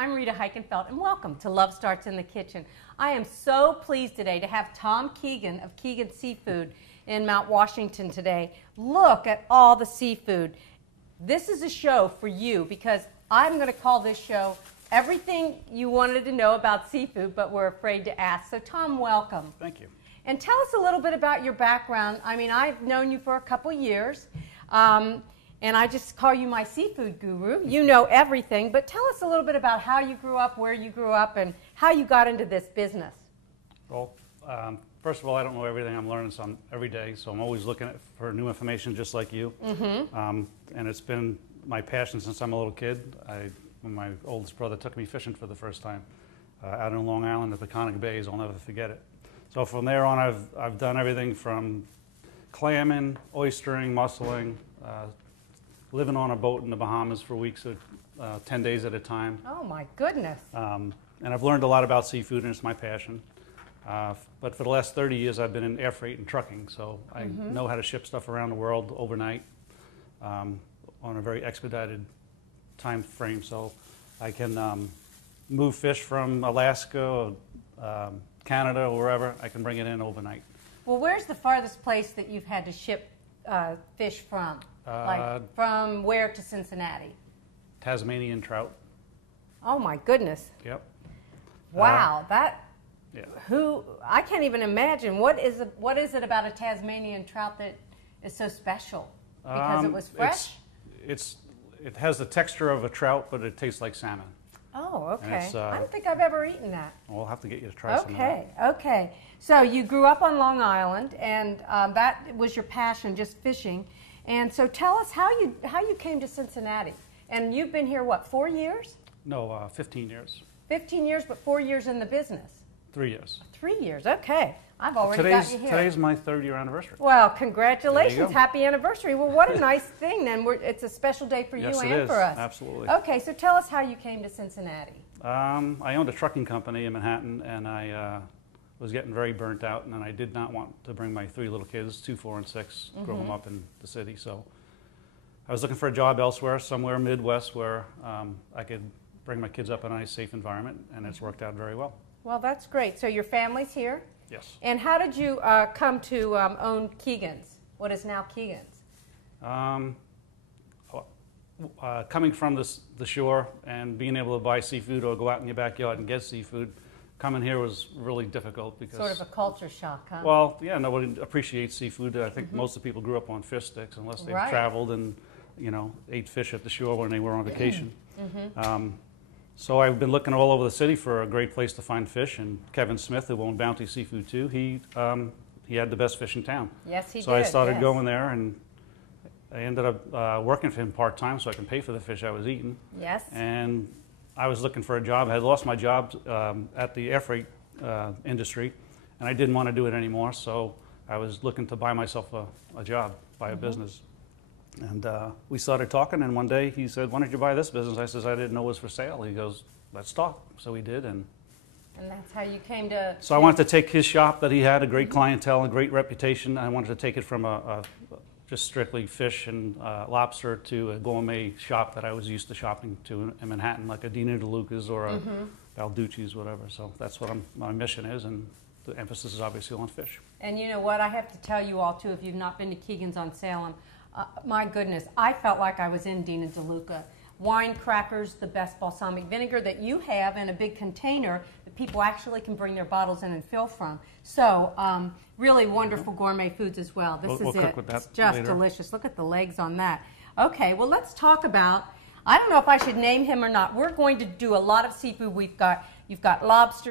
I'm Rita Heikenfeld, and welcome to Love Starts in the Kitchen. I am so pleased today to have Tom Keegan of Keegan Seafood in Mount Washington today. Look at all the seafood. This is a show for you because I'm going to call this show everything you wanted to know about seafood but were afraid to ask. So Tom, welcome. Thank you. And tell us a little bit about your background. I mean, I've known you for a couple years. And I just call you my seafood guru. You know everything, but tell us a little bit about how you grew up, where you grew up, and how you got into this business. Well, first of all, I don't know everything. I'm learning some every day, so I'm always looking for new information just like you. And it's been my passion since I'm a little kid. When my oldest brother took me fishing for the first time out in Long Island at the Conic Bays, I'll never forget it. So from there on, I've done everything from clamming, oystering, mussling, living on a boat in the Bahamas for weeks, 10 days at a time. Oh my goodness. And I've learned a lot about seafood, and it's my passion. But for the last 30 years, I've been in air freight and trucking, so I know how to ship stuff around the world overnight on a very expedited time frame. So I can move fish from Alaska or Canada or wherever. I can bring it in overnight. Well, where's the farthest place that you've had to ship fish from? Like from where to Cincinnati? Tasmanian trout. Oh my goodness. Yep. Wow, yeah. I can't even imagine. What is it about a Tasmanian trout that is so special? Because it was fresh? It has the texture of a trout, but it tastes like salmon. Oh, okay. I don't think I've ever eaten that. We'll have to get you to try some of Okay, that. okay. So you grew up on Long Island, and that was your passion, just fishing. And so tell us how you came to Cincinnati. And you've been here, what, 4 years? No, 15 years. 15 years, but 4 years in the business. 3 years. 3 years, okay. I've already got you here. Today's my 3rd-year anniversary. Well, congratulations. Go. Happy anniversary. Well, what a nice thing then. It's a special day for you and for us. Absolutely. Okay, so tell us how you came to Cincinnati. I owned a trucking company in Manhattan, and I was getting very burnt out, and I did not want to bring my 3 little kids, 2, 4, and 6, grow them up in the city. So I was looking for a job elsewhere, somewhere Midwest, where I could bring my kids up in a nice, safe environment, and it's worked out very well. Well, that's great. So your family's here? Yes. And how did you come to own Keegan's, what is now Keegan's? Coming from the shore and being able to buy seafood or go out in your backyard and get seafood, coming here was really difficult because... Sort of a culture shock, huh? Well, yeah, nobody appreciates seafood. I think most of the people grew up on fish sticks unless they've traveled and, ate fish at the shore when they were on vacation. So I've been looking all over the city for a great place to find fish, and Kevin Smith, who owned Bounty Seafood too, he had the best fish in town. Yes, he did. So I started going there, and I ended up working for him part-time so I can pay for the fish I was eating. Yes. And I was looking for a job. I had lost my job at the air freight industry, and I didn't want to do it anymore, so I was looking to buy myself a job, buy a business. And we started talking, and one day he said, "Why don't you buy this business?" I says, "I didn't know it was for sale." He goes, "Let's talk." So we did, and that's how you came to... So I wanted to take his shop that he had, a great clientele, a great reputation. I wanted to take it from just strictly fish and lobster to a gourmet shop that I was used to shopping to in Manhattan, like a Dina DeLuca's or a Balducci's, whatever. So that's what my mission is, and the emphasis is obviously on fish. And you know what? I have to tell you all, too, if you've not been to Keegan's on Salem, my goodness, I felt like I was in Dina DeLuca. Wine crackers, the best balsamic vinegar that you have in a big container that people actually can bring their bottles in and fill from. So really wonderful gourmet foods as well. This is it. It's just delicious. Look at the legs on that. Okay, well, let's talk about, I don't know if I should name him or not. We're going to do a lot of seafood. You've got lobster.